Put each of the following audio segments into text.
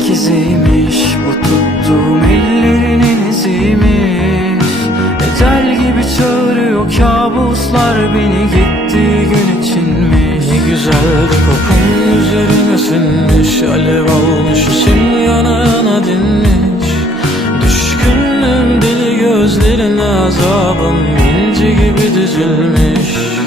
ayak Bu tuttuğum ellerinin iziymiş. Ecel gibi çağırıyor kabuslar Beni gittiği gün içinmiş. Ne güzel kokun üzerine sinmiş Alev almış için yana yana dinmiş. Düşkünüm deli gözlerine azabım inci gibi dizilmiş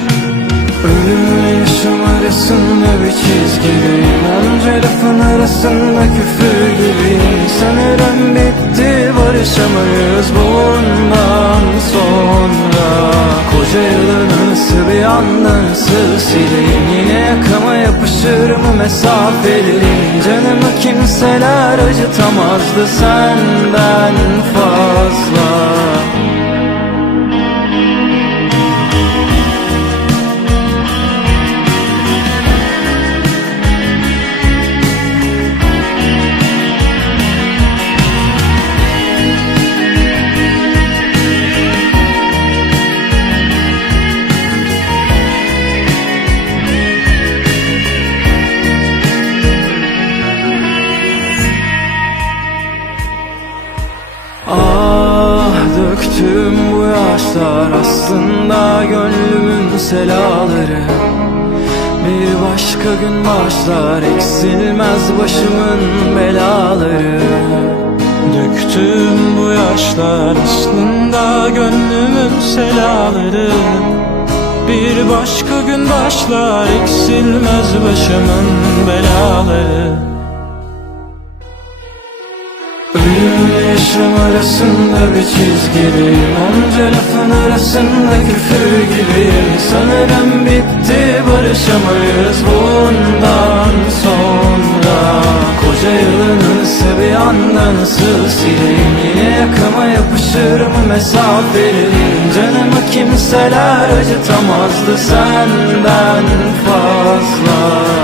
arasında bir çizgideyim Onca lafın arasında küfür gibiyim Sanırım bitti barışamayız bundan sonra. Koca yılın anısı bir anda nasıl sileyim? Yine yakama yapışır mı mesafelerin Canımı kimseler acıtamazdı senden fazla döktüm bu yaşlar aslında gönlümün selaları. Bir başka gün başlar eksilmez başımın belaları. Döktüm bu yaşlar aslında gönlümün selaları. Bir başka gün başlar eksilmez başımın belaları Yaşam arasında bir çizgideyim Onca lafın arasında küfür gibiyim. Sanırım bitti barışamayız bundan sonra. Koca yılın anısı bir anda nasıl sileyim? Yine yakama yapışır mı mesafelerin Canımı kimseler acıtamazdı senden fazla